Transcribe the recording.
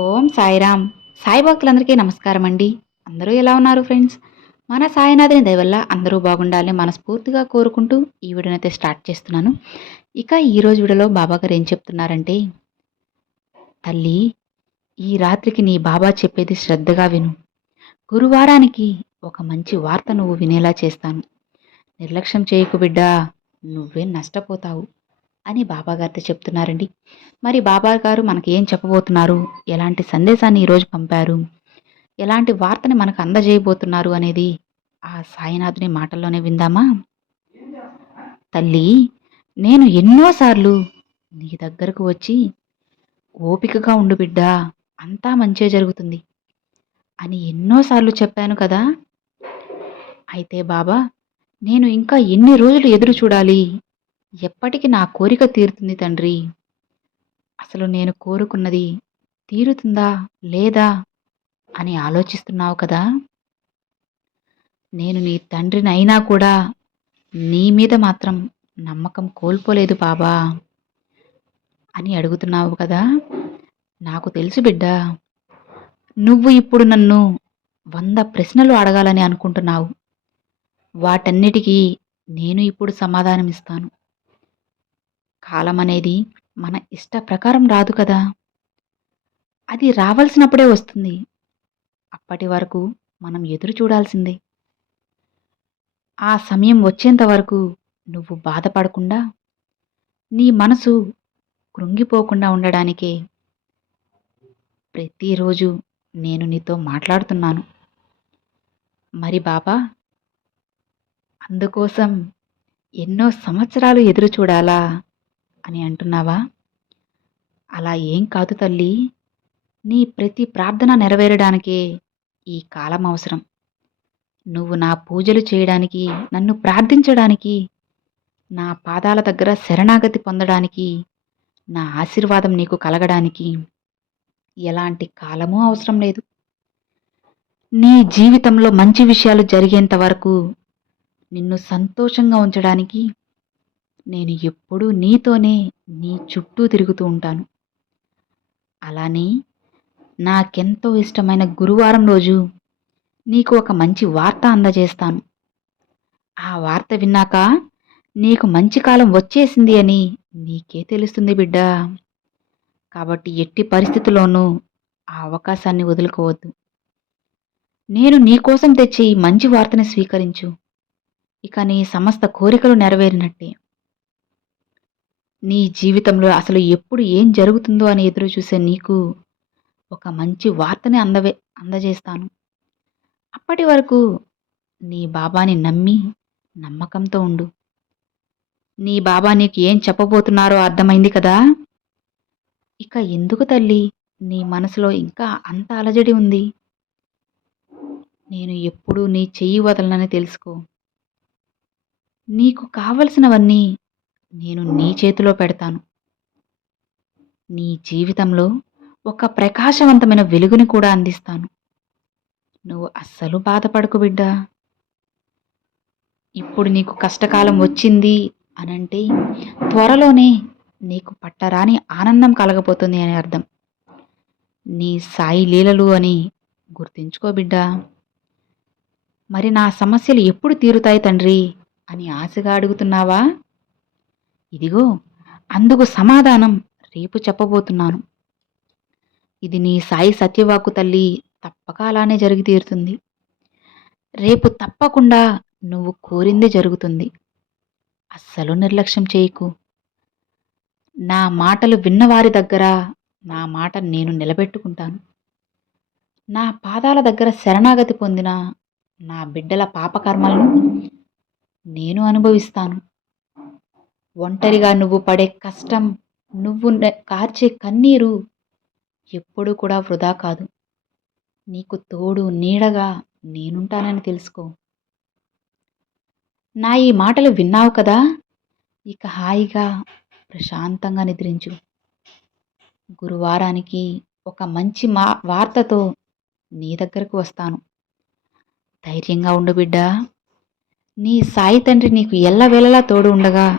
ఓం సాయిరామ్. సాయి భక్తులందరికీ నమస్కారం అండి. అందరూ ఎలా ఉన్నారు ఫ్రెండ్స్? మన సాయినాథుని దయవల్ల అందరూ బాగుండాలని మనస్ఫూర్తిగా కోరుకుంటూ ఈ వీడియోనైతే స్టార్ట్ చేస్తున్నాను. ఇక ఈరోజు వీడియోలో బాబా గారు ఏం చెప్తున్నారంటే తల్లి ఈ రాత్రికి నీ బాబా చెప్పేది శ్రద్ధగా విను. గురువారానికి ఒక మంచి వార్త నువ్వు వినేలా చేస్తాను. నిర్లక్ష్యం చేయకు బిడ్డా నువ్వే నష్టపోతావు. అని బాబాగారితో చెప్తున్నారండి. మరి బాబా గారు మనకి ఏం చెప్పబోతున్నారు? ఎలాంటి సందేశాన్ని ఈరోజు పంపారు? ఎలాంటి వార్తని మనకు అందజేయబోతున్నారు అనేది ఆ సాయినాథుని మాటల్లోనే విందామా? తల్లి నేను ఎన్నోసార్లు నీ దగ్గరకు వచ్చి ఓపికగా ఉండు బిడ్డా అంతా మంచే జరుగుతుంది అని ఎన్నోసార్లు చెప్పాను కదా. అయితే బాబా నేను ఇంకా ఎన్ని రోజులు ఎదురు చూడాలి? ఎప్పటికి నా కోరిక తీరుతుంది తండ్రి? అసలు నేను కోరుకున్నది తీరుతుందా లేదా అని ఆలోచిస్తున్నావు కదా? నేను నీ తండ్రిని అయినా కూడా నీ మీద మాత్రం నమ్మకం కోల్పోలేదు బాబా అని అడుగుతున్నావు కదా? నాకు తెలుసు బిడ్డ. నువ్వు ఇప్పుడు నన్ను వంద ప్రశ్నలు అడగాలని అనుకుంటున్నావు. వాటన్నిటికీ నేను ఇప్పుడు సమాధానమిస్తాను. కాలం అనేది మన ఇష్ట ప్రకారం రాదు కదా. అది రావాల్సినప్పుడే వస్తుంది. అప్పటి వరకు మనం ఎదురు చూడాల్సిందే. ఆ సమయం వచ్చేంత వరకు నువ్వు బాధపడకుండా నీ మనసు కృంగిపోకుండా ఉండడానికే ప్రతిరోజు నేను నీతో మాట్లాడుతున్నాను. మరి బాబా అందుకోసం ఎన్నో సంవత్సరాలు ఎదురు చూడాలా? అని అంటున్నావా? అలా ఏం కాదు తల్లి. నీ ప్రతి ప్రార్థన నెరవేరడానికే ఈ కాలం అవసరం. నువ్వు నా పూజలు చేయడానికి నన్ను ప్రార్థించడానికి నా పాదాల దగ్గర శరణాగతి పొందడానికి నా ఆశీర్వాదం నీకు కలగడానికి ఎలాంటి కాలమూ అవసరం లేదు. నీ జీవితంలో మంచి విషయాలు జరిగేంత వరకు నిన్ను సంతోషంగా ఉంచడానికి నేను ఎప్పుడూ నీతోనే నీ చుట్టూ తిరుగుతూ ఉంటాను. అలానే నాకెంతో ఇష్టమైన గురువారం రోజు నీకు ఒక మంచి వార్త అందజేస్తాను. ఆ వార్త విన్నాక నీకు మంచి కాలం వచ్చేసింది అని నీకే తెలుస్తుంది బిడ్డ. కాబట్టి ఎట్టి పరిస్థితుల్లోనూ ఆ అవకాశాన్ని వదులుకోవద్దు. నేను నీకోసం తెచ్చి ఈ మంచి వార్తని స్వీకరించు. ఇక నీ సమస్త కోరికలు నెరవేరినట్టే. నీ జీవితంలో అసలు ఎప్పుడు ఏం జరుగుతుందో అని ఎదురు చూసే నీకు ఒక మంచి వార్తని అందవే అందజేస్తాను. అప్పటి వరకు నీ బాబాని నమ్మి నమ్మకంతో ఉండు. నీ బాబా నీకు ఏం చెప్పబోతున్నారో అర్థమైంది కదా? ఇక ఎందుకు తల్లి? నీ మనసులో ఇంకా అంత అలజడి ఉంది. నేను ఎప్పుడూ నీ చెయ్యి వదలనని తెలుసుకో. నీకు కావలసినవన్నీ నేను నీ చేతిలో పెడతాను. నీ జీవితంలో ఒక ప్రకాశవంతమైన వెలుగుని కూడా అందిస్తాను. నువ్వు అస్సలు బాధపడకు బిడ్డా. ఇప్పుడు నీకు కష్టకాలం వచ్చింది అనంటే త్వరలోనే నీకు పట్టరాని ఆనందం కలగబోతుంది అని అర్థం. నీ సాయి లీలలు అని గుర్తుంచుకో బిడ్డా. మరి నా సమస్యలు ఎప్పుడు తీరుతాయి తండ్రి అని ఆశగా అడుగుతున్నావా? ఇదిగో అందుకు సమాధానం రేపు చెప్పబోతున్నాను. ఇది నీ సాయి సత్యవాకు తల్లి తప్పక అలానే జరిగి తీరుతుంది. రేపు తప్పకుండా నువ్వు కోరింది జరుగుతుంది. అస్సలు నిర్లక్ష్యం చేయకు. నా మాటలు విన్నవారి దగ్గర నా మాట నేను నిలబెట్టుకుంటాను. నా పాదాల దగ్గర శరణాగతి పొందిన నా బిడ్డల పాపకర్మలను నేను అనుభవిస్తాను. ఒంటరిగా నువ్వు పడే కష్టం నువ్వు కార్చే కన్నీరు ఎప్పుడూ కూడా వృధా కాదు. నీకు తోడు నీడగా నేనుంటానని తెలుసుకో. నా ఈ మాటలు విన్నావు కదా? ఇక హాయిగా ప్రశాంతంగా నిద్రించు. గురువారానికి ఒక మంచి మా వార్తతో నీ దగ్గరకు వస్తాను. ధైర్యంగా ఉండు బిడ్డా. నీ సాయి తండ్రి నీకు ఎల్లవేళలా తోడు ఉండగా